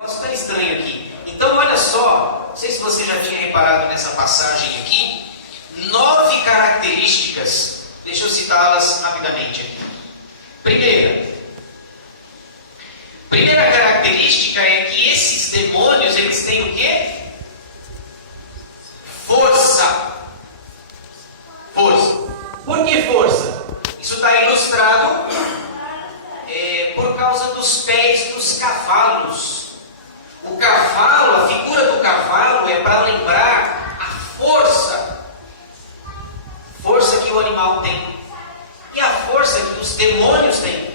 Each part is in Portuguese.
Negócio tão estranho aqui. Então, olha só, não sei se você já tinha reparado nessa passagem aqui, 9 características, deixa eu citá-las rapidamente aqui. Primeira característica é que esses demônios, eles têm o quê? Força. Por que força? Isso está ilustrado por causa dos pés dos cavalos. O cavalo, a figura do cavalo é para lembrar a força que o animal tem e a força que os demônios têm.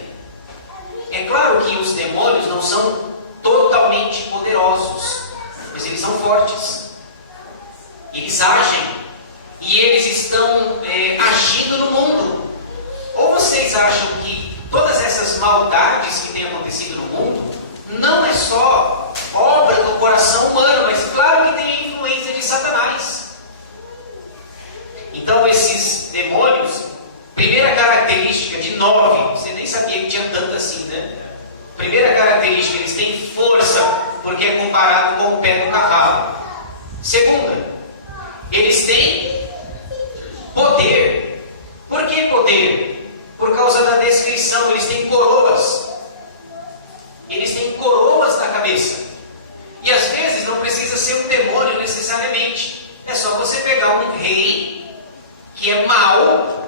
É claro que os demônios não são totalmente poderosos, mas eles são fortes. Eles agem e eles estão agindo no mundo. Ou vocês acham que todas essas maldades que têm acontecido no mundo não é só obra do coração humano, mas claro que tem a influência de Satanás. Então esses demônios, primeira característica de 9, você nem sabia que tinha tanto assim, né? Primeira característica, eles têm força, porque é comparado com o pé do cavalo. Segunda, eles têm poder. Por que poder? Por causa da descrição, eles têm coroas. Eles têm coroas na cabeça. E às vezes não precisa ser um demônio necessariamente. É só você pegar um rei que é mau,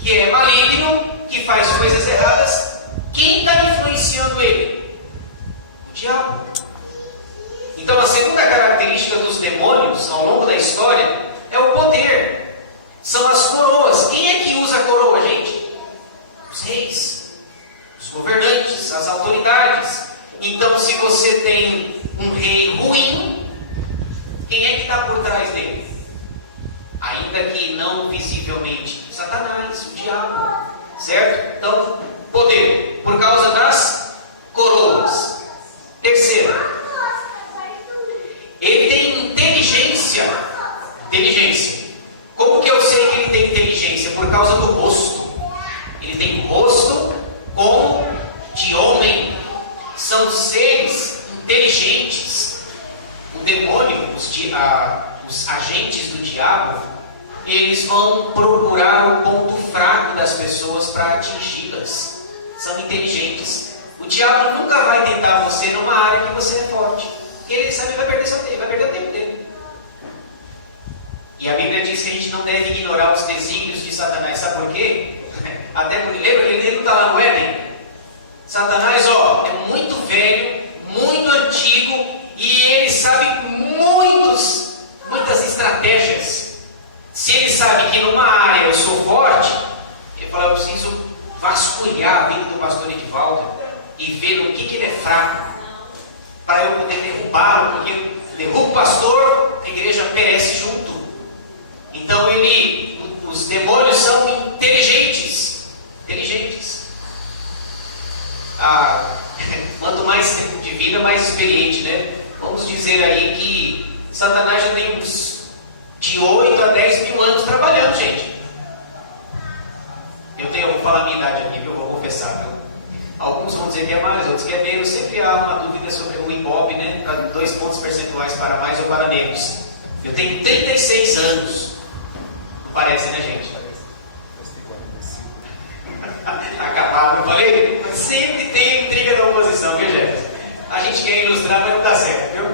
que é maligno, que faz coisas erradas. Quem está influenciando ele? O diabo. Então a segunda característica dos demônios ao longo da história é o poder. São as coroas. Quem é que usa a coroa, gente? Os reis, os governantes, as autoridades. Então, se você tem um rei ruim, quem é que está por trás dele? Ainda que não visivelmente, Satanás, o diabo, certo? Então, poder, por causa das coroas. Terceira, ele tem inteligência. Como que eu sei que ele tem inteligência? Por causa do rosto. Ele tem rosto como de homem. São seres inteligentes. O demônio, os agentes do diabo, eles vão procurar o ponto fraco das pessoas para atingi-las. São inteligentes. O diabo nunca vai tentar você numa área que você é forte, porque ele sabe que vai perder seu tempo, vai perder o tempo dele. E a Bíblia diz que a gente não deve ignorar os desígnios de Satanás. Sabe por quê? Até porque, lembra que ele não está lá no Éden? Satanás, é muito velho, muito antigo, e ele sabe muitas estratégias. Se ele sabe que numa área eu sou forte, ele fala, eu preciso vasculhar a vida do pastor Edivaldo e ver no que ele é fraco, para eu poder derrubá-lo, porque derruba o pastor, a igreja perece junto. Então os demônios são inteligentes. Quanto mais tempo de vida, mais experiente, né? Vamos dizer aí que Satanás já tem uns de 8 a 10 mil anos trabalhando, gente. Eu vou falar a minha idade aqui, viu? Vou confessar, viu? Alguns vão dizer que é mais, outros que é menos. Sempre há uma dúvida sobre o Ibope, né? 2 pontos percentuais para mais ou para menos. Eu tenho 36 anos. Não parece, né, gente? Acabado, eu falei? Sempre tem intriga da oposição, viu, Jefferson? A gente quer ilustrar, mas não dá certo, viu?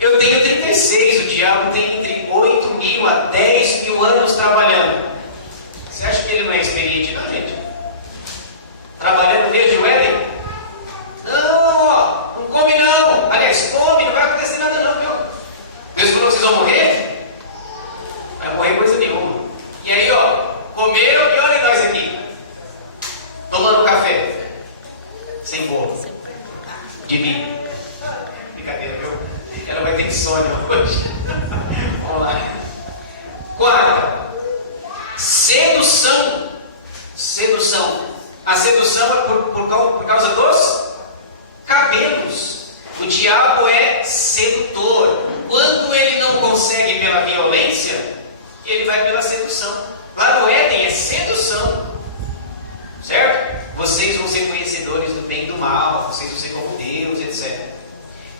Eu tenho 36, o diabo tem entre 8 mil a 10 mil anos trabalhando. Você acha que ele não é experiente, não, gente? Trabalhando desde o Éden? Não, não come não. Aliás, come, não vai acontecer nada não, viu? Deus falou que vocês vão morrer? Não vai morrer coisa nenhuma. E aí, comeram e olha nós aqui. Tomando café. Sem bolo. De mim. Brincadeira, viu? Ela vai ter insônia hoje. Vamos lá. Quarta. Sedução. A sedução é por causa dos cabelos. O diabo é sedutor. Quando ele não consegue pela violência, ele vai pela sedução. Lá no Éden é sedução. Certo? vocês vão ser conhecedores do bem e do mal, vocês vão ser como Deus, etc.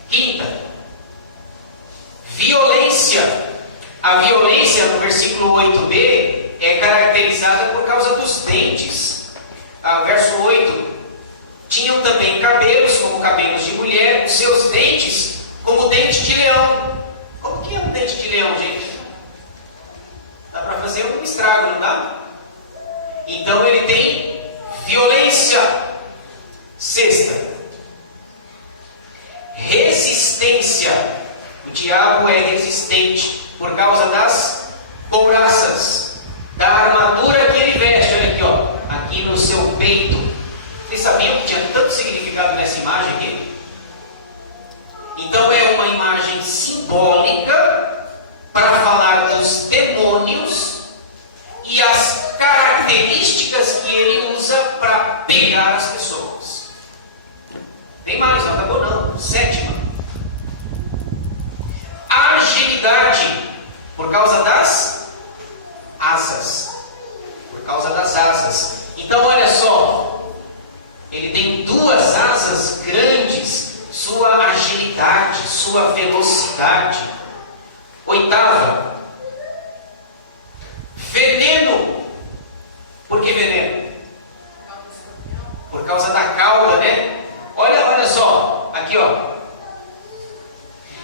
Quinta, violência. A violência, no versículo 8b, é caracterizada por causa dos dentes. Verso 8, tinham também cabelos, como cabelos de mulher, os seus dentes, como dente de leão. Como que é um dente de leão, gente? Dá para fazer um estrago, não dá? Então ele tem violência. Sexta, resistência. O diabo é resistente por causa das couraças, da armadura que ele veste. Olha aqui, ó, aqui no seu peito. Vocês sabiam que tinha tanto significado nessa imagem aqui? Então é uma imagem simbólica para falar dos demônios e as características que ele usa para pegar as pessoas. Tem mais, não acabou não. Sétima, agilidade, por causa das asas. Por causa das asas. Então olha só, ele tem duas asas grandes, sua agilidade, sua velocidade. Oitava, veneno. Por que veneno? Por causa da cauda, né? Olha só, aqui ó.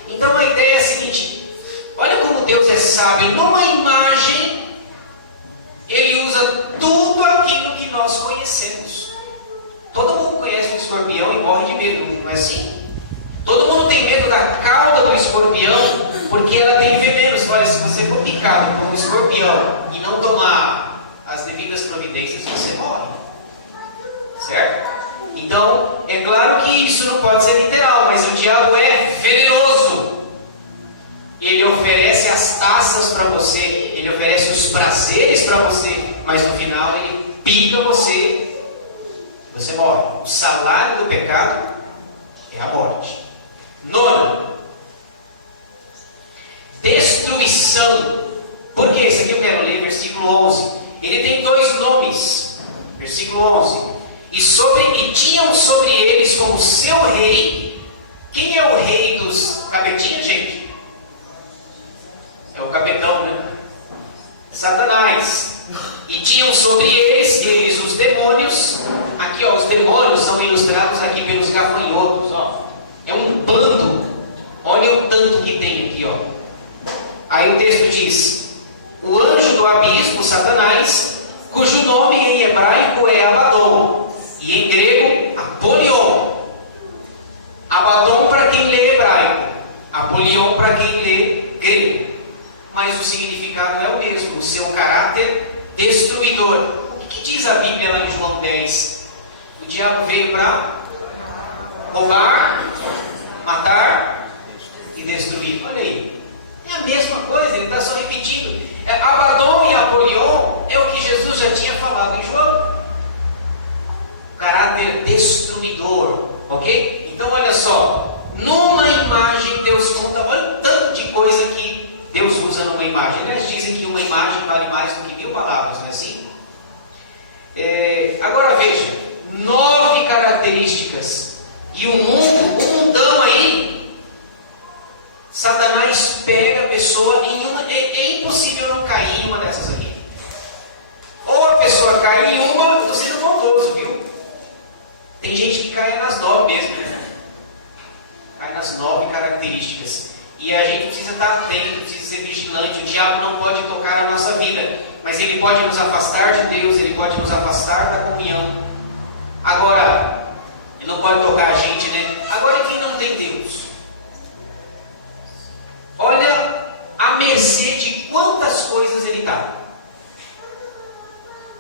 Então a ideia é a seguinte: olha como Deus é sábio. Numa imagem, Ele usa tudo aquilo que nós conhecemos. Todo mundo conhece um escorpião e morre de medo, não é assim? Todo mundo tem medo da cauda do escorpião, porque ela tem venenos. Olha, se você for picado por um escorpião e não tomar as devidas providências, você morre. Certo? Então, é claro que isso não pode ser literal, mas o diabo é venenoso. Ele oferece as taças para você, ele oferece os prazeres para você, mas no final ele pica você, você morre. O salário do pecado é a morte. Nona, destruição. Por que? Esse aqui eu quero ler, versículo 11. Ele tem dois nomes. Versículo 11. E tinham sobre eles como seu rei. Quem é o rei dos capetinhos, gente? É o capetão, né? Satanás. E tinham sobre eles os demônios. Aqui ó, os demônios são ilustrados aqui pelos gafanhotos, ó. É um bando. Olha o tanto que tem aqui, ó. Aí o texto diz: o anjo do abismo, Satanás, cujo nome em hebraico é Abaddon, e em grego Apolion. Abaddon para quem lê hebraico, Apolion para quem lê grego. Mas o significado é o mesmo, o seu caráter destruidor. O que diz a Bíblia lá em João 10? O diabo veio para roubar, matar e destruir. Olha aí. É a mesma coisa, ele está só repetindo. Abaddon e Apolion é o que Jesus já tinha falado em João. Caráter destruidor. Ok? Então olha só. Numa imagem Deus conta, olha o tanto de coisa que Deus usa numa imagem. Eles dizem que uma imagem vale mais do que 1000 palavras, não é assim? Agora veja, 9 características. E o mundo, o mundão aí, Satanás pega a pessoa em uma. É impossível não cair em uma dessas aqui. Ou a pessoa cai em uma, eu estou sendo bondoso, viu? Tem gente que cai nas 9 mesmo, né? Cai nas 9 características. E a gente precisa estar atento, precisa ser vigilante. O diabo não pode tocar a nossa vida, mas ele pode nos afastar de Deus, ele pode nos afastar da comunhão. Agora, ele não pode tocar a gente, né? Agora, quem não tem Deus? Olha a mercê de quantas coisas ele está.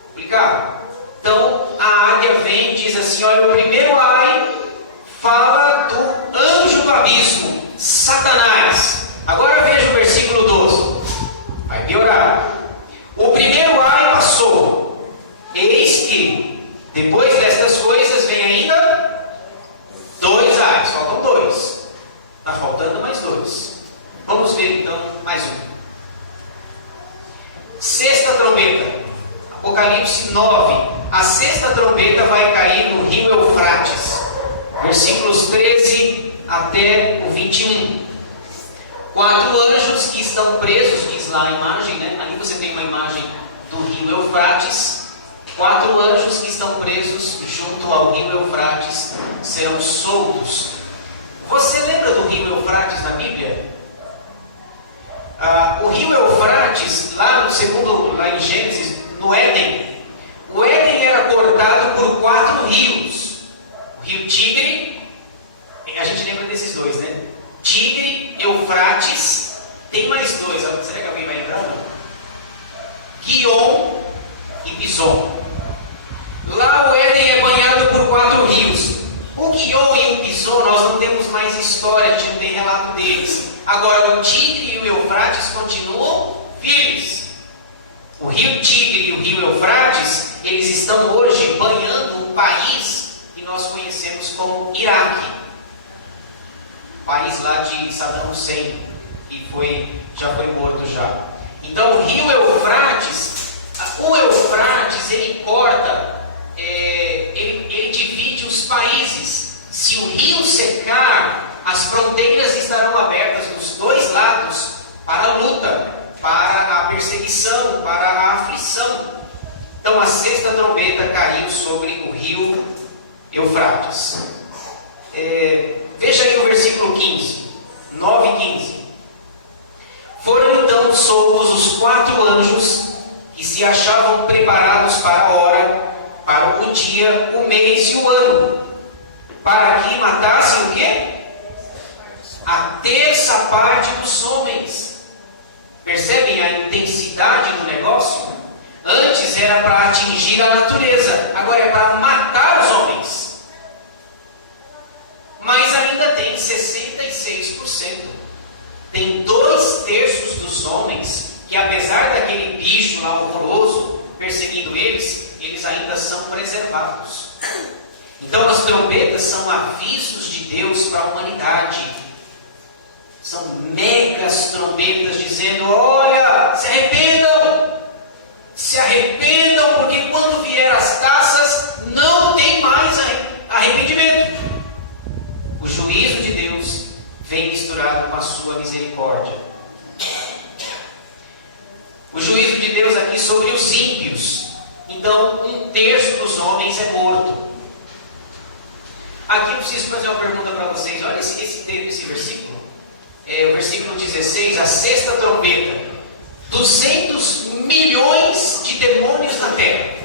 Complicado? Então, a águia vem e diz assim, olha, o primeiro ai fala do anjo do abismo, Satanás. Agora veja o versículo 12. Vai piorar. O primeiro ai passou. Eis que, depois destas coisas, vem ainda 2 ais. Faltam 2. Está faltando mais 2. Vamos ver então mais um. Sexta trombeta. Apocalipse 9. a sexta trombeta vai cair no rio Eufrates, versículos 13 até o 21. 4 anjos que estão presos, diz lá a imagem, né? Ali você tem uma imagem do rio Eufrates. 4 anjos que estão presos junto ao rio Eufrates serão soltos. Você lembra do rio Eufrates na Bíblia? O rio Eufrates, lá em Gênesis, no Éden, o Éden era cortado por 4 rios. O rio Tigre, a gente lembra desses dois, né? Tigre, Eufrates, tem mais 2, será que alguém vai lembrar? Não? Guion e Pison. Lá o Éden é banhado por 4 rios. O Guion e o Pison nós não temos mais história, a gente não tem relato deles. Agora o Tigre e o Eufrates continuam firmes. O rio Tigre e o rio Eufrates, eles estão hoje banhando um país que nós conhecemos como Iraque. País lá de Saddam Hussein, que já foi morto já. Então o rio Eufrates, ele corta, ele divide os países. Se o rio secar, as fronteiras estarão abertas dos 2 lados para a luta, para a perseguição, para a aflição. Então a sexta trombeta caiu sobre o rio Eufrates. Veja aí o versículo 15, 9 e 15. Foram então soltos os 4 anjos que se achavam preparados para a hora, para o dia, o mês e o ano, para que matassem o quê? A terça parte dos homens. Percebem a intensidade do negócio? Antes era para atingir a natureza, agora é para matar os homens. Mas ainda tem 66%. Tem 2/3 dos homens que, apesar daquele bicho lá horroroso perseguindo eles ainda são preservados. Então as trombetas são avisos de Deus para a humanidade. São megas trombetas dizendo: olha, se arrependam, porque quando vier as taças não tem mais arrependimento. O juízo de Deus vem misturado com a sua misericórdia. O juízo de Deus aqui sobre os ímpios. Então 1/3 dos homens é morto. Aqui eu preciso fazer uma pergunta para vocês. Olha esse versículo. O versículo 16, a sexta trombeta. 200 milhões de demônios na terra.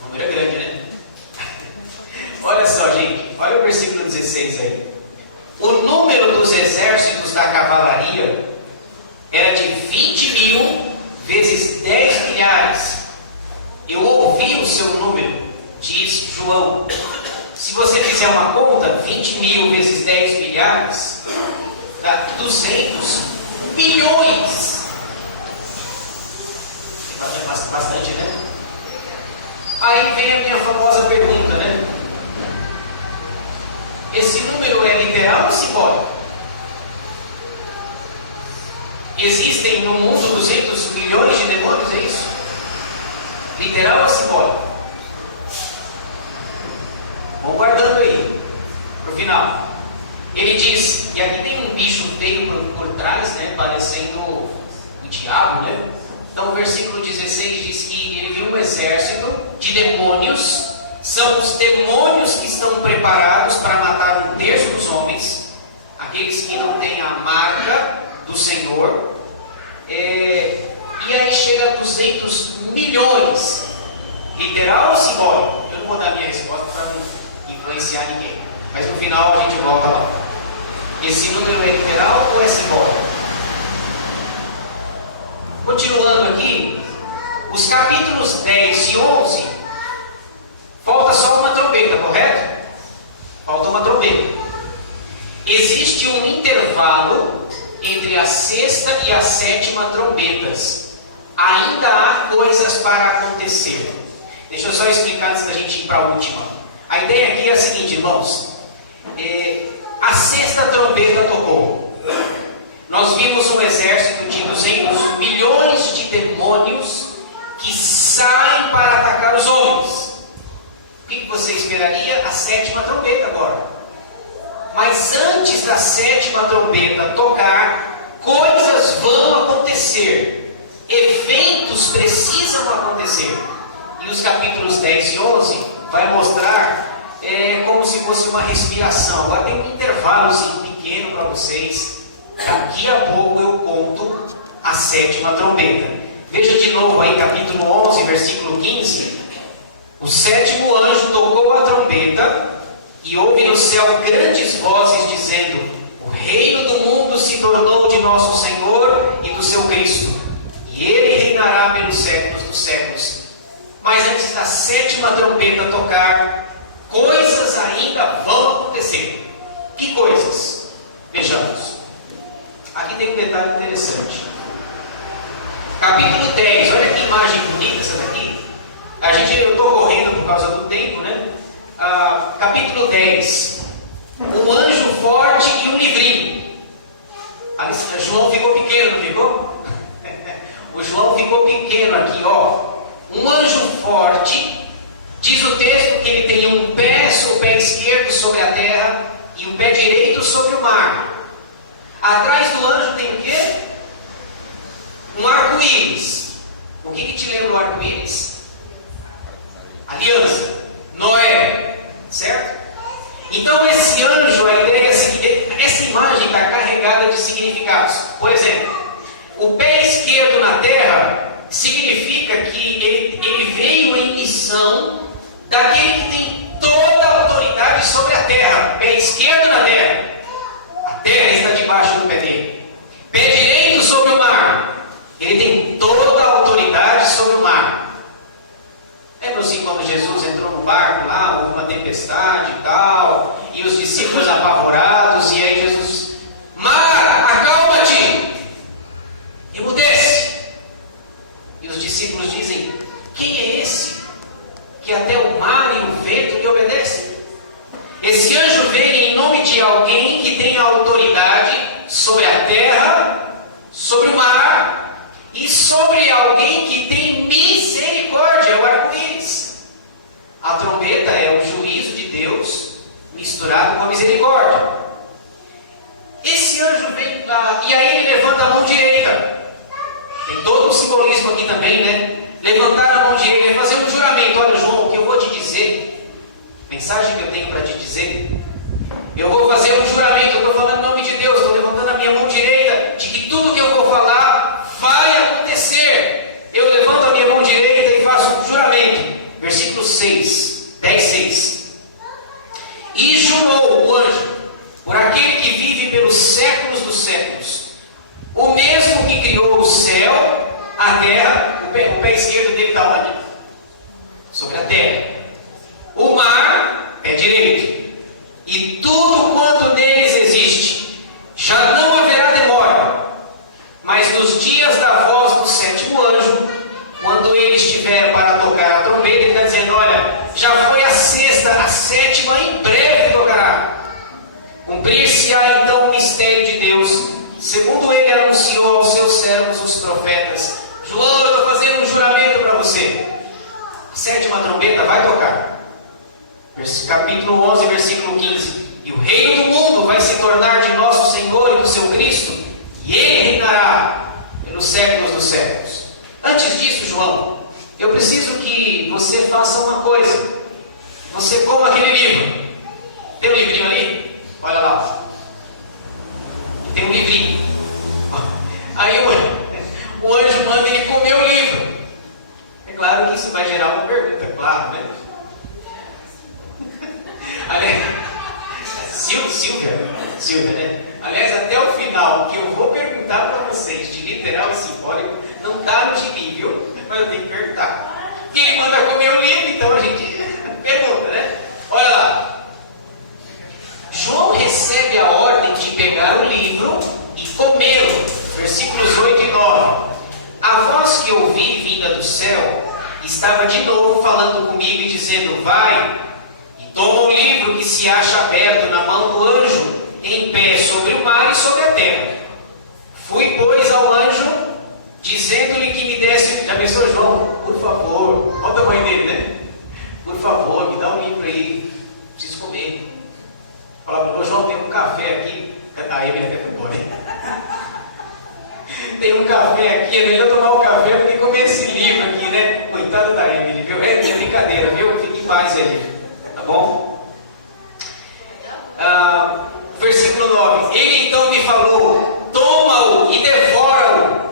O número é grande, né? Olha só, gente. Olha o versículo 16 aí. O número dos exércitos da cavalaria era de 20 mil vezes 10 milhares. Eu ouvi o seu número, diz João. Se você fizer uma conta, 20 mil vezes 10 milhares, dá 200 milhões. Bastante, né? Aí vem a minha famosa pergunta, né? Esse número é literal ou simbólico? Existem no mundo 200 milhões de demônios, é isso? Literal ou simbólico? Vamos guardando aí, para o final. Ele diz, e aqui tem um bicho feio por trás, né, parecendo o diabo, né? Então o versículo 16 diz que ele viu um exército de demônios. São os demônios que estão preparados para matar 1/3 dos homens, aqueles que não têm a marca do Senhor. E aí chega a 200 milhões. Literal ou simbólico? Eu não vou dar minha resposta para não influenciar ninguém, mas no final a gente volta lá. Esse número é literal ou é simbólico? Continuando aqui, os capítulos 10 e 11, falta só uma trombeta, correto? Falta uma trombeta. Existe um intervalo entre a sexta e a sétima trombetas. Ainda há coisas para acontecer. Deixa eu só explicar antes da gente ir para a última. A ideia aqui é a seguinte, irmãos. A sexta trombeta tocou. Nós vimos um exército de 200 milhões de demônios que saem para atacar os homens. sétima trombeta agora. Mas antes da sétima trombeta tocar, coisas vão acontecer. Eventos precisam acontecer. E os capítulos 10 e 11 vai mostrar como se fosse uma respiração. Agora tem um intervalozinho pequeno para vocês. Daqui a pouco eu conto a sétima trombeta. Veja de novo aí, capítulo 11, versículo 15. O sétimo anjo tocou a trombeta e houve no céu grandes vozes dizendo: o reino do mundo se tornou de nosso Senhor e do seu Cristo, e ele reinará pelos séculos dos séculos. Mas antes da sétima trombeta tocar, coisas ainda vão acontecer. Que coisas? Vejamos. Aqui tem um detalhe interessante. Capítulo 10, olha que imagem bonita essa daqui. Eu estou correndo por causa do tempo, né? Capítulo 10. Um anjo forte e um livrinho. João ficou pequeno, não ficou? O João ficou pequeno aqui, ó. Um anjo forte, diz o texto que ele tem o pé esquerdo sobre a terra e o pé direito sobre o mar. Atrás do anjo tem o quê? Um arco-íris. O que te lembra o arco-íris? Aliança. Noé. Certo? Então esse anjo, a ideia é a seguinte, essa imagem está carregada de significados. Por exemplo, o pé esquerdo na terra significa que ele veio em missão daquele que tem toda a autoridade sobre a terra. Pé esquerdo na terra. A terra está debaixo do pé dele. Pé direito sobre o mar. Ele tem toda a autoridade sobre o mar. Lembra-se quando Jesus entrou no barco lá, houve uma tempestade e tal, e os discípulos apavorados, e aí Jesus: mar, acalma-te, emudece. E os discípulos dizem: quem é esse que até o mar e o vento lhe obedecem? Esse anjo veio em nome de alguém que tem autoridade sobre a terra, sobre o mar e sobre alguém que tem misericórdia, é o arco-íris. A trombeta é o juízo de Deus misturado com a misericórdia. Esse anjo vem lá e aí ele levanta a mão direita. Tem todo um simbolismo aqui também, né? Levantar a mão direita e fazer um juramento. Olha, João, o que eu vou te dizer, mensagem que eu tenho para te dizer, eu vou fazer um juramento. Eu estou falando em nome de Deus, estou levantando a minha mão direita, de que tudo que eu vou falar vai acontecer. Eu levanto a minha mão direita e faço um juramento. Versículo 6, 10, 6. E jurou o anjo por aquele que vive pelos séculos dos séculos, o mesmo que criou o céu, a terra. O pé esquerdo dele está onde? Sobre a terra. O mar, pé direito. E tudo quanto neles existe. Já não haverá demora. Mas nos dias da voz do sétimo anjo, quando ele estiver para tocar a trombeta, ele está dizendo: olha, já foi a sexta, a sétima em breve tocará. Cumprir-se-á então o mistério de Deus, segundo ele anunciou aos seus servos os profetas. João, eu estou fazendo um juramento para você. A sétima trombeta vai tocar. Capítulo 11, versículo 15. E o reino do mundo vai se tornar de nosso Senhor e do seu Cristo, e ele reinará pelos séculos dos séculos. Antes disso, João, eu preciso que você faça uma coisa. Você coma aquele livro. Tem um livrinho ali? Olha lá. Tem um livrinho. Aí o anjo manda ele comer o livro. É claro que isso vai gerar uma pergunta, claro, né? Aliás, Silvia, né? Aliás, até o final, o que eu vou perguntar para vocês de literal e simbólico não está no gibi, viu? Mas eu tenho que perguntar. Porque ele manda comer o livro, então a gente pergunta, né? Olha lá. João recebe a ordem de pegar o livro e comê-lo. Versículos 8 e 9. A voz que ouvi vinda do céu estava de novo falando comigo e dizendo: vai e toma o livro que se acha aberto na mão do anjo, em pé sobre o mar e sobre a terra. Fui, pois, ao anjo, dizendo-lhe que me desse... Já pensou, João? Por favor, olha o tamanho dele, né? Por favor, me dá um livro aí. Preciso café aqui, é melhor tomar o café do que comer esse livro aqui, né? Coitado da Emily, viu? É brincadeira, viu? Fique em paz aí, tá bom? Versículo 9. Ele então me falou: toma-o e devora-o.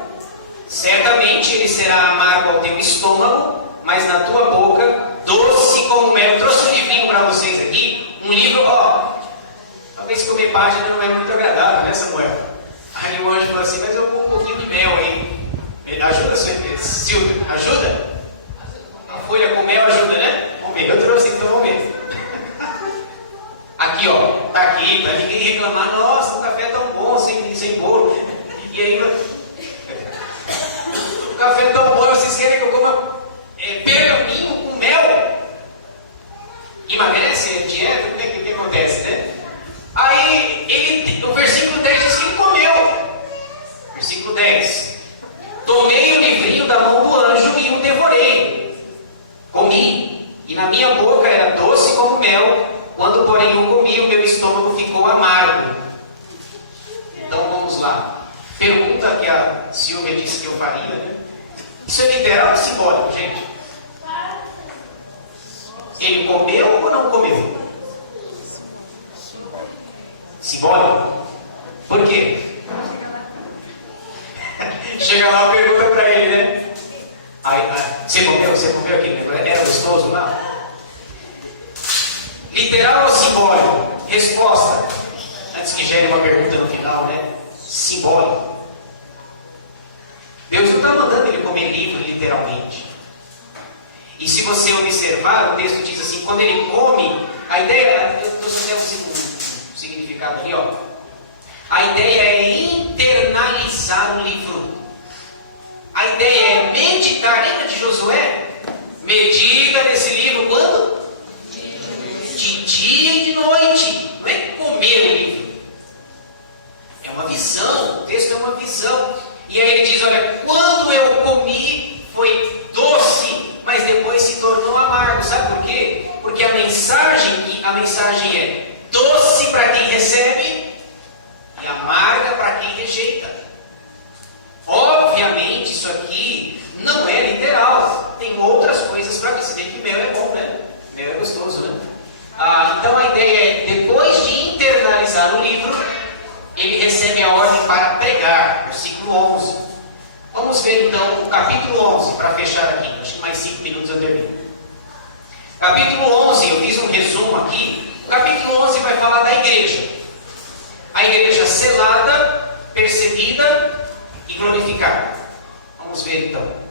Certamente ele será amargo ao teu estômago, mas na tua boca doce como mel. Eu trouxe um livrinho para vocês aqui. Um livro, talvez comer página não é muito agradável, né, Samuel? Aí o anjo falou assim: mas eu vou um pouquinho de mel aí. Ajuda, Silvia? Ajuda? A folha com mel ajuda, né? Vamos ver. Eu trouxe, então vamos ver. Aqui, tá aqui, para ninguém reclamar: nossa, o café é tão bom sem bolo. E aí, o café é tão bom, vocês querem que eu coma pergaminho com mel? Emagrece? É dieta? O que acontece, né? Aí, o versículo 10 diz que ele comeu. Versículo 10: tomei o livrinho da mão do anjo e o devorei. Comi, e na minha boca era doce como mel. Quando, porém, eu comi, o meu estômago ficou amargo. Então, vamos lá. Pergunta que a Silvia disse que eu faria, né? Isso é literal ou simbólico, gente? Ele comeu ou não comeu? Simbólico. Por quê? Chega lá e pergunta para ele, né? Você comeu aquele? Era gostoso lá? Literal ou simbólico? Resposta. Antes que gere uma pergunta no final, né? Simbólico. Deus não está mandando ele comer livro literalmente. E se você observar, o texto diz assim: quando ele come, a ideia, eu trouxe até um significado aqui, a ideia é internalizar o livro. A ideia é meditar. Lembra de Josué? Medita nesse livro quando? De dia e de noite. Não é comer o livro. É uma visão. O texto é uma visão. E aí ele diz: olha, quando eu comi foi doce, mas depois se tornou amargo. Sabe por quê? Porque a mensagem é doce para quem recebe e amarga para quem rejeita. Obviamente isso aqui não é literal. Tem outras coisas para você. Bem que mel é bom, né? Mel é gostoso, né? Então a ideia é, depois de internalizar o livro, ele recebe a ordem para pregar. Versículo 11. Vamos ver então o capítulo 11, para fechar aqui. Acho que mais 5 minutos eu termino. Capítulo 11, eu fiz um resumo aqui. O capítulo 11 vai falar da igreja. A igreja selada, percebida e glorificada. Vamos ver então.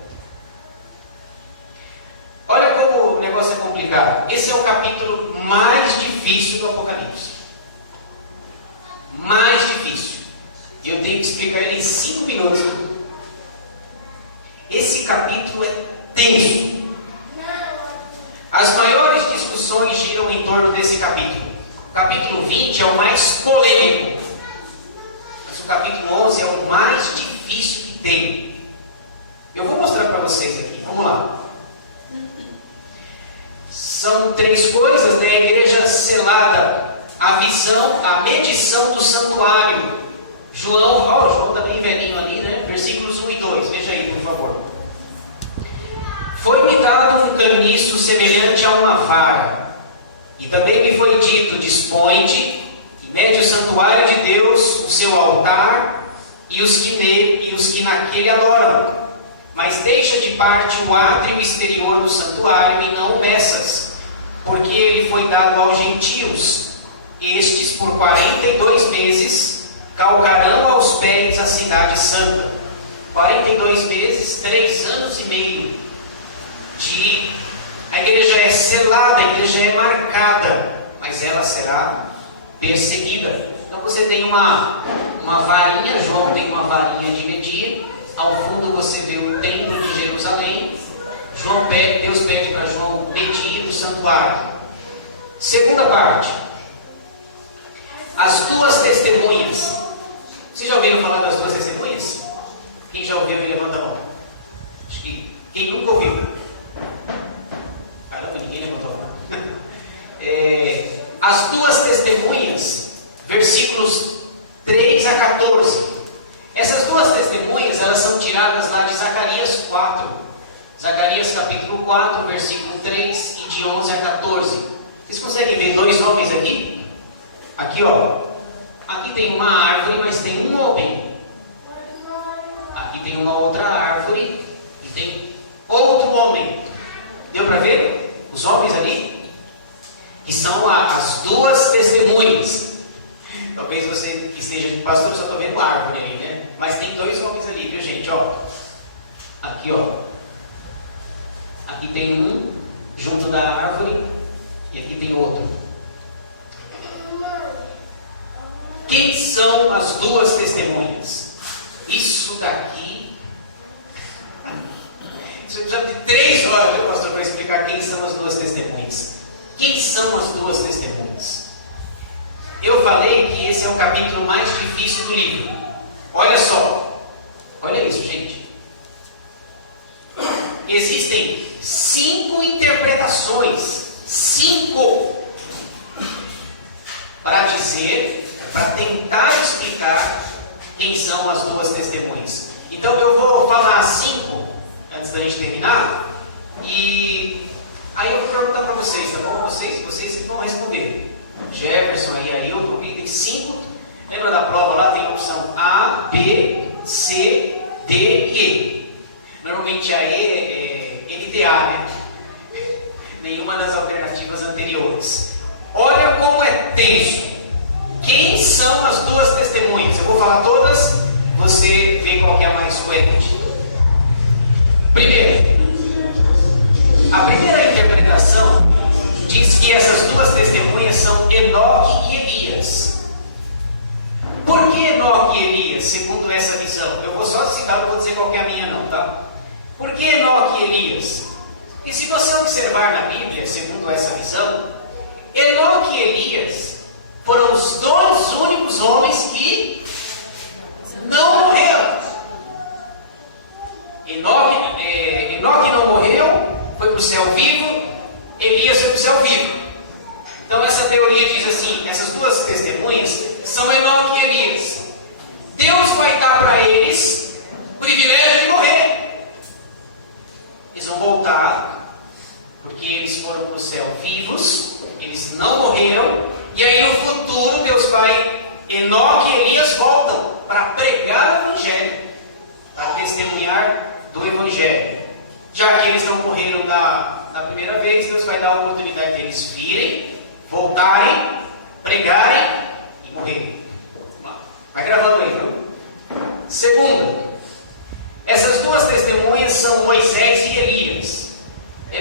Olha como o negócio é complicado. Esse é o capítulo mais difícil do Apocalipse. Mais difícil. Eu tenho que explicar ele em 5 minutos. Esse capítulo é tenso. As maiores discussões giram em torno desse capítulo. O capítulo 20 é o mais polêmico. Mas o capítulo 11 é o mais difícil que tem. Eu vou mostrar para vocês aqui. Vamos lá. São 3 coisas, né? A igreja selada, a visão, a medição do santuário. João tá bem velhinho ali, né? Versículos 1 e 2, veja aí, por favor. Foi-me dado um caniço semelhante a uma vara, e também me foi dito: dispõe-te e mede o santuário de Deus, o seu altar, e os que naquele adoram. Mas deixa de parte o átrio exterior do santuário e não o meças, porque ele foi dado aos gentios. Estes por 42 meses calcarão aos pés a cidade santa. 42 meses, 3 anos e meio. A igreja é selada, a igreja é marcada, mas ela será perseguida. Então você tem uma varinha, João tem uma varinha de medir. Ao fundo você vê o templo de Jerusalém. Deus pede para João medir o santuário. Segunda parte. As 2 testemunhas. Vocês já ouviram falar das 2 testemunhas? Quem já ouviu, levanta a mão. Acho que quem nunca ouviu. Caramba, ninguém levantou a mão. As 2 testemunhas, versículos 3 a 14. Essas duas testemunhas, elas são tiradas lá de Zacarias 4. Zacarias capítulo 4, versículo 3 e de 11 a 14. Vocês conseguem ver dois homens aqui? Aqui, ó. Aqui tem uma árvore, mas tem um homem. Aqui tem uma outra árvore e tem outro homem. Deu para ver? Os homens ali? Que são as duas testemunhas. Talvez você esteja de pastor, eu só estou vendo árvore ali, né? Mas tem dois homens ali, viu, gente? Ó. Aqui, ó. Aqui tem um junto da árvore e aqui tem outro. Quem são as duas testemunhas? Isso daqui. Você precisa de 3 horas, viu, pastor, para explicar quem são as duas testemunhas. Quem são as duas testemunhas? Eu falei que esse é o capítulo mais difícil do livro. Olha só. Olha isso, gente. Existem 5 interpretações. 5. Para dizer, para tentar explicar quem são as duas testemunhas. Então eu vou falar 5 antes da gente terminar. E aí eu vou perguntar para vocês, tá bom? Vocês vão responder. Jefferson, aí, Ailton, tem 5. Lembra da prova lá? Tem a opção A, B, C, D e E. Normalmente a E é NTA, né? Nenhuma das alternativas anteriores. Olha como é tenso. Quem são as duas testemunhas? Eu vou falar todas, você vê qual que é a mais coerente. Primeiro, a primeira interpretação diz que essas duas testemunhas são Enoque e Elias. Por que Enoque e Elias, segundo essa visão? Eu vou só citar, não vou dizer qual que é a minha não, tá? Por que Enoque e Elias? E se você observar na Bíblia, segundo essa visão, Enoque e Elias foram os 2 únicos homens que não morreram. Enoque não morreu, foi para o céu vivo, Elias foi para o céu vivo. Então essa teoria diz assim, essas duas testemunhas são Enoque e Elias. Deus vai dar para eles o privilégio de morrer. Eles vão voltar, porque eles foram para o céu vivos, eles não morreram, e aí no futuro Deus vai, Enoque e Elias voltam para pregar o Evangelho, para testemunhar do Evangelho. Já que eles não morreram na primeira vez, Deus vai dar a oportunidade deles virem, voltarem, pregarem e morrerem. Vai gravando aí, viu? Segunda, essas duas testemunhas são Moisés e Elias.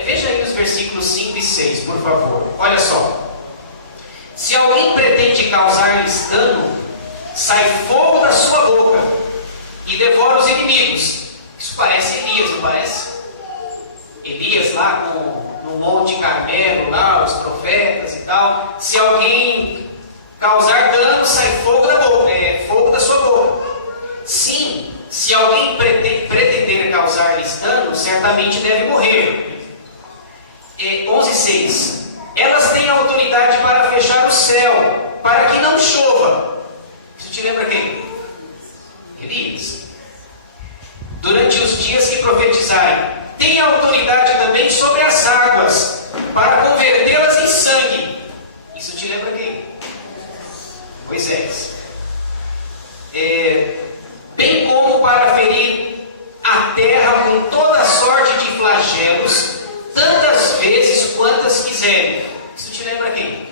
Veja aí os versículos 5 e 6, por favor. Olha só. Se alguém pretende causar-lhes dano, sai fogo da sua boca e devora os inimigos. Isso parece Elias, não parece? Elias lá no Monte Carmelo, lá, os profetas e tal. Se alguém causar dano, sai fogo fogo da sua boca. Sim, se alguém pretender causar-lhes dano, certamente deve morrer. 11:6. Elas têm autoridade para fechar o céu, para que não chova. Isso te lembra quem? Elias. Durante os dias que profetizarem, tem autoridade também sobre as águas, para convertê-las em sangue. Isso te lembra quem? Moisés. Bem como para ferir a terra com toda sorte de flagelos, tantas vezes quantas quiserem. Isso te lembra quem?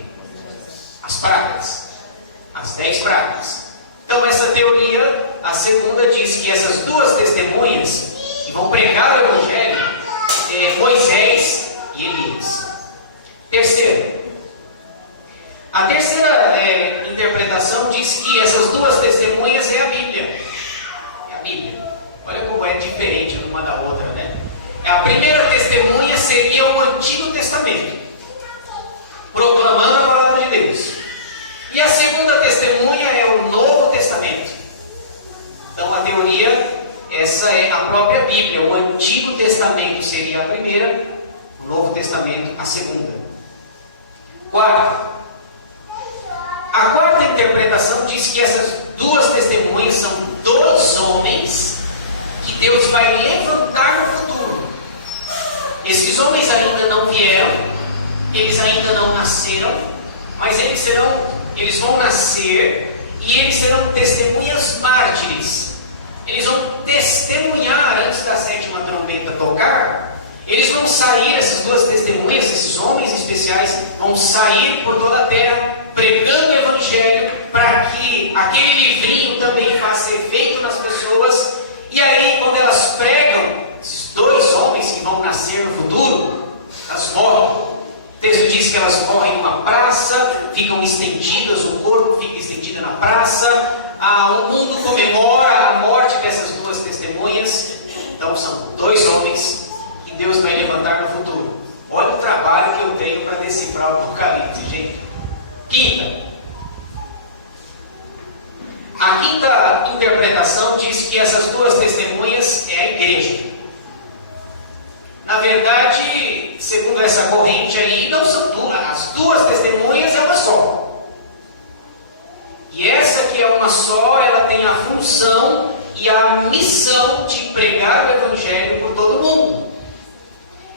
As pragas. As 10 pragas. Então essa teoria, a segunda, diz que essas duas testemunhas que vão pregar o Evangelho Moisés e Elias. Terceiro, a terceira interpretação diz que essas duas testemunhas é a Bíblia. É a Bíblia. Olha como é diferente uma da outra, né? A primeira testemunha seria o Antigo Testamento, proclamando a palavra de Deus. E a segunda testemunha é o Novo Testamento. Então a teoria, essa é a própria Bíblia. O Antigo Testamento seria a primeira, o Novo Testamento a segunda. Quarto, a quarta interpretação diz que essas duas testemunhas são 2 eles ainda não nasceram, mas eles vão nascer e eles serão testemunhas mártires. Eles vão testemunhar antes da 7ª trombeta tocar. Eles vão sair, essas duas testemunhas, esses homens especiais, vão sair por toda a terra pregando o Evangelho, para que aquele livrinho também faça efeito nas pessoas. E aí, quando elas pregam, esses dois homens que vão nascer no futuro, elas morrem. O texto diz que elas morrem numa praça, ficam estendidas, o corpo fica estendido na praça. O mundo comemora a morte dessas duas testemunhas. Então são dois homens que Deus vai levantar no futuro. Olha o trabalho que eu tenho para decifrar o Apocalipse, gente. A quinta interpretação diz que essas duas testemunhas é a igreja. Na verdade, segundo essa corrente aí, não são duas. As duas testemunhas é uma só. E essa que é uma só, ela tem a função e a missão de pregar o Evangelho por todo mundo.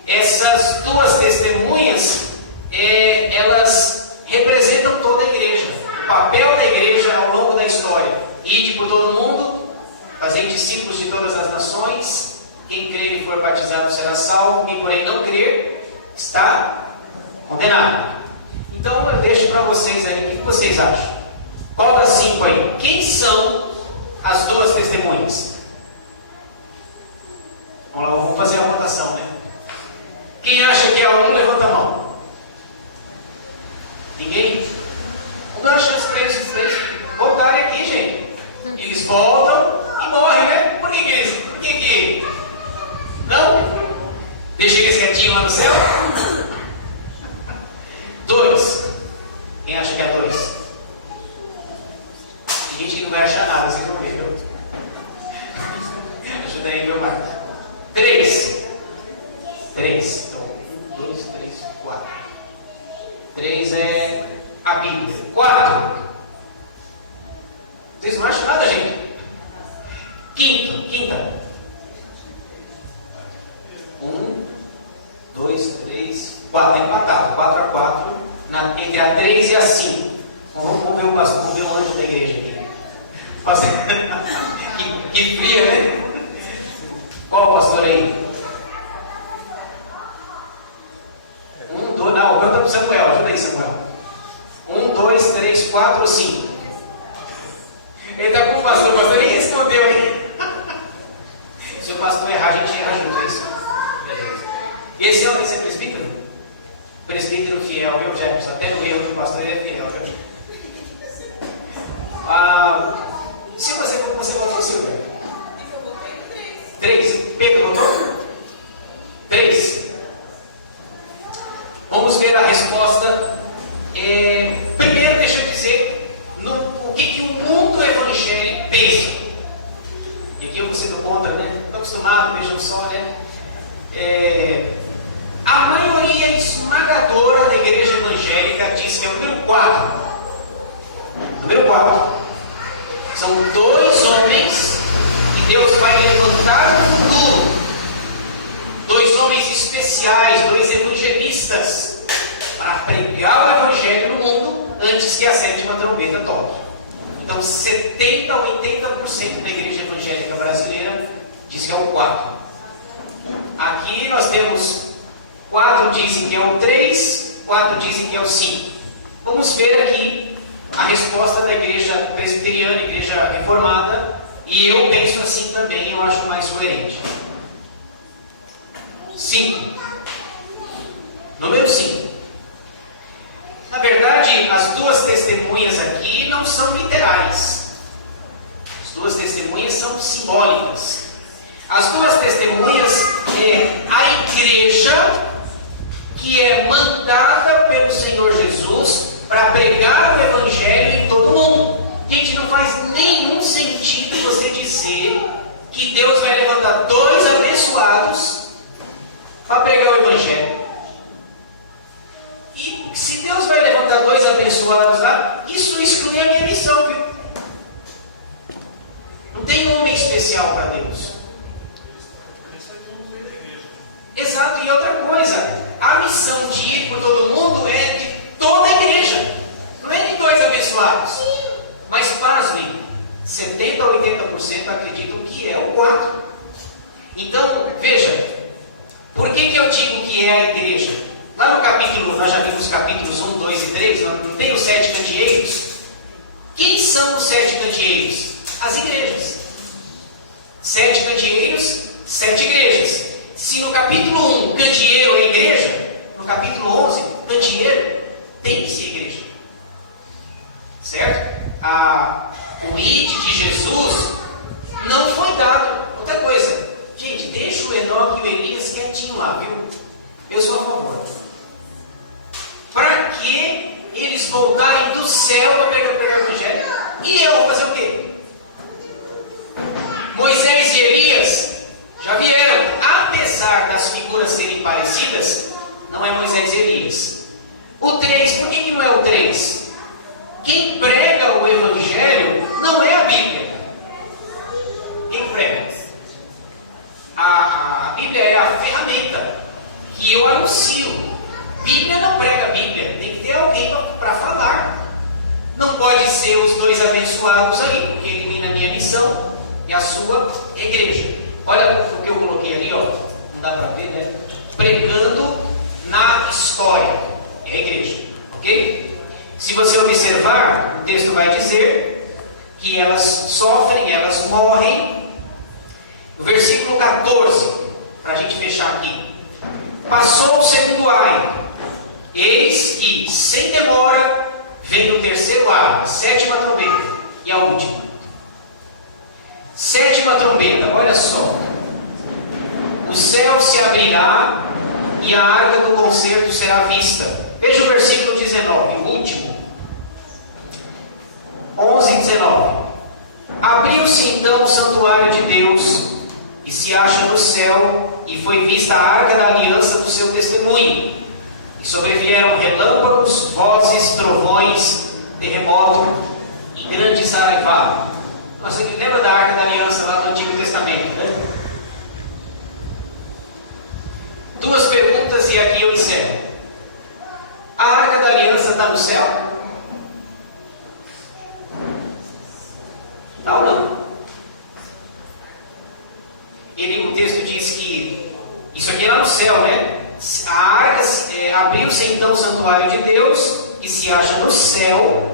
Essas duas testemunhas, elas representam toda a igreja. O papel da igreja ao longo da história: ide por todo mundo, fazer discípulos de todas as nações. Quem crer e for batizado será salvo, quem porém não crer está condenado. Então eu deixo para vocês aí, o que vocês acham? Qual das 5 aí? Quem são as duas testemunhas? Vamos lá, vamos fazer a votação, né? Quem acha que é a 1, levanta a mão. Ninguém? Vamos dar uma chance para eles voltarem aqui, gente. Eles voltam e morrem, né? Por que não? Deixa eles quietinhos lá no céu? 2. Quem acha que é 2? Tem gente que não vai achar nada, vocês vão ver, viu? Ajuda aí, meu pai. 3. Então, 1, 2, 3, 4. 3 é a Bíblia. 4. Vocês não acham nada, gente? Quinta. 1, 2, 3, 4. Empatado. 4-4. Entre a 3 e a 5. Vamos ver o anjo da igreja aqui. Que fria, né? Qual o pastor aí? 1, 2. Não, canta para o Samuel. Ajuda aí, Samuel. 1, 2, 3, 4 ou 5? Ele está com o pastor nem respondeu aí. Se o pastor errar, a gente erra junto, é isso? Esse é presbítero? Presbítero fiel, viu, Jefferson? Até no erro do pastor ele é fiel, viu? Se você votou, Silvia? 3. Pedro votou? 3. Vamos ver a resposta. Primeiro, deixa eu dizer o que o mundo evangélico pensa. E aqui eu vou ser do contra, né? Estou acostumado, vejam só, né? A maioria esmagadora da igreja evangélica diz que é o número 4. Número 4. São 2 homens que Deus vai levantar no futuro. 2 homens especiais, 2 evangelistas, para pregar o Evangelho no mundo antes que a 7ª trombeta toque. Então 70% a 80% da igreja evangélica brasileira diz que é o 4. Aqui nós temos 4 dizem que é o 3, 4 dizem que é o 5. Vamos ver aqui a resposta da igreja presbiteriana, igreja reformada, e eu penso assim também, eu acho mais coerente. 5. Número 5. Na verdade, as duas testemunhas aqui não são literais. As duas testemunhas são simbólicas. As duas testemunhas é a igreja que é mandada pelo Senhor Jesus para pregar o Evangelho em todo mundo. Gente, não faz nenhum sentido você dizer que Deus vai levantar 2 abençoados para pregar o Evangelho. E se Deus vai levantar 2 abençoados lá, isso exclui a minha missão, viu? Não tem homem especial para Deus. Exato, e outra coisa, a missão de ir por todo mundo 7 candeeiros? As igrejas. 7 candeeiros, 7 igrejas. Se no capítulo 1 candeeiro é igreja, no capítulo 11 candeeiro tem que ser igreja. Certo? O id de Jesus não foi dado. Outra coisa, gente, deixa o Enoque e o Elias quietinho lá, viu? Eu sou a favor. Para que eles voltarem do céu para pregar o evangelho? E eu vou fazer o quê? Moisés e Elias já vieram. Apesar das figuras serem parecidas, não é Moisés e Elias. O 3, por que não é o 3? Quem prega o evangelho não é a Bíblia. Quem prega? A Bíblia é a ferramenta que eu anuncio. Bíblia não prega a Bíblia. Tem que ter alguém para falar. Não pode ser os dois abençoados aí, porque elimina a minha missão e a sua igreja. Olha o que eu coloquei ali, ó. Não dá para ver, né? Pregando na história. É a igreja. Ok? Se você observar, o texto vai dizer que elas sofrem, elas morrem. No versículo 14, para a gente fechar aqui. Passou o segundo ai, eis que, sem demora, vem o terceiro ai, a 7ª trombeta e a última. 7ª trombeta, olha só. O céu se abrirá e a arca do concerto será vista. Veja o versículo 19, o último. 11 e 19. Abriu-se então o santuário de Deus, e se acha no céu, e foi vista a arca da aliança do seu testemunho. E sobrevieram relâmpagos, vozes, trovões, terremoto e grande saraivá. Você lembra da arca da aliança lá no Antigo Testamento, né? 2 perguntas e aqui eu encerro. A arca da aliança está no céu? Tá ou não? O texto diz que isso aqui é lá no céu, né? A arca abriu-se então o santuário de Deus, que se acha no céu,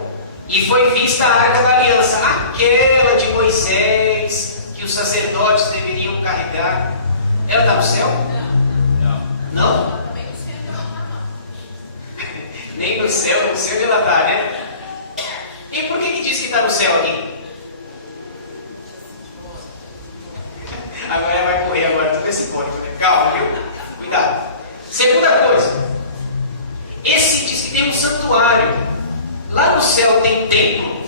e foi vista a arca da aliança, aquela de Moisés, que os sacerdotes deveriam carregar. Ela está no céu? Não? Nem no céu ela está, né? E por que diz que está no céu aqui? Agora ela vai correr agora, tudo esse pônei. Calma, viu? Cuidado. Segunda coisa. Esse diz que tem um santuário. Lá no céu tem templo.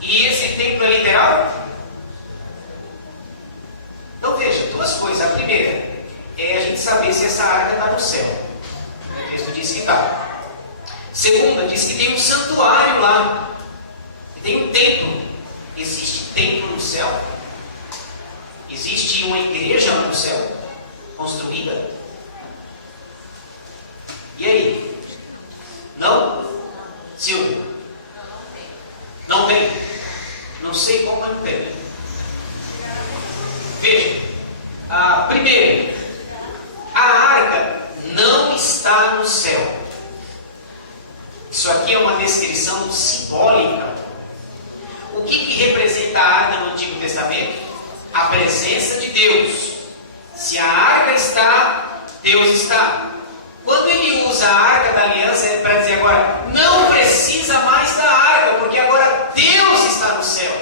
E esse templo é literal? Então veja, 2 coisas. A primeira é a gente saber se essa arca está no céu. O texto diz que está. Segunda, diz que tem um santuário lá. E tem um templo. Existe templo no céu? Existe uma igreja lá no céu? Construída? E aí? Não? Silvio? Não tem? Não sei como não tem. Veja. Primeiro, a arca não está no céu. Isso aqui é uma descrição simbólica. O que representa a arca no Antigo Testamento? A presença de Deus. Se a arca está, Deus está. Quando ele usa a arca da aliança, é para dizer agora, não precisa mais da arca, porque agora Deus está no céu.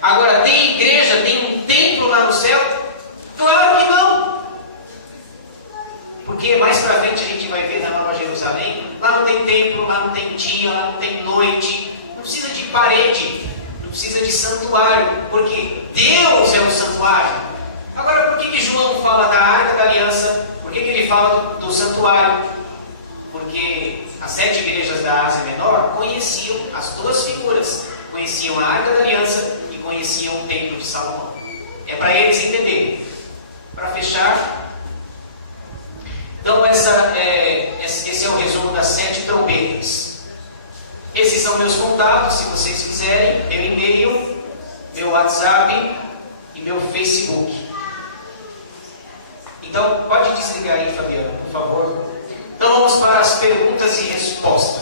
Agora, tem igreja, tem um templo lá no céu? Claro que não. Porque mais para frente a gente vai ver na Nova Jerusalém, lá não tem templo, lá não tem dia, lá não tem noite, não precisa de parede, não precisa de santuário, porque Deus é o santuário. Agora, por que João fala da arca da aliança? Por que ele fala do santuário? Porque as 7 igrejas da Ásia Menor conheciam as 2 figuras, conheciam a arca da aliança e conheciam o templo de Salomão. É para eles entenderem. Para fechar, então esse é o resumo das 7 trombetas. Esses são meus contatos, se vocês quiserem, meu e-mail, meu WhatsApp e meu Facebook. Então, pode desligar aí, Fabiano, por favor. Então, vamos para as perguntas e respostas.